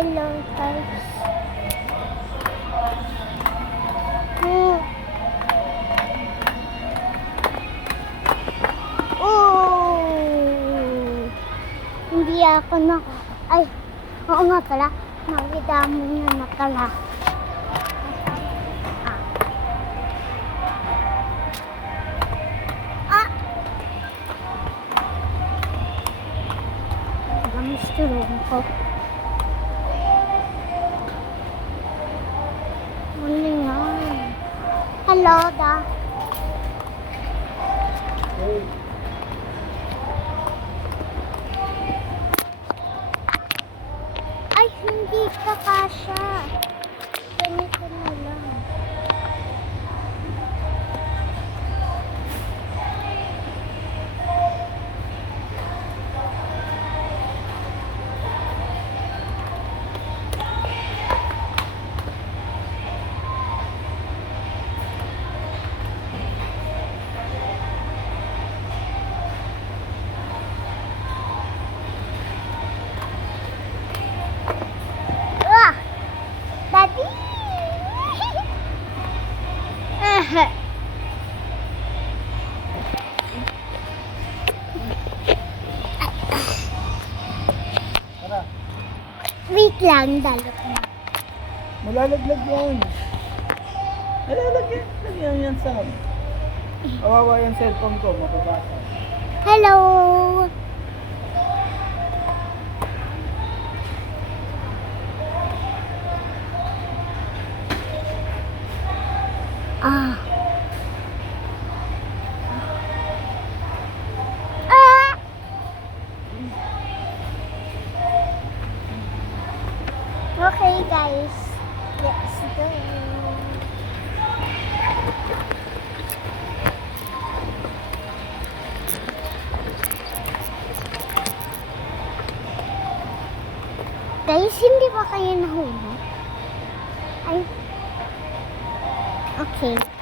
Hello guys. Oh. Hindi ako ay, oo nga pala. Nakidamo na pala. Gusto ko. Muli nga. Hello, da. Ay, hindi ka kasha. Ganito na lang. Daddy! Tara. Wait lang, dalok na. Malalaglag yan. Malalagyan. Lagyan yan sa... Kawawa yung cellphone ko. Mababasa. Hello! Ah. Okay guys, let's go. Guys, hindi ba kayo nahulog? Ay. Okay.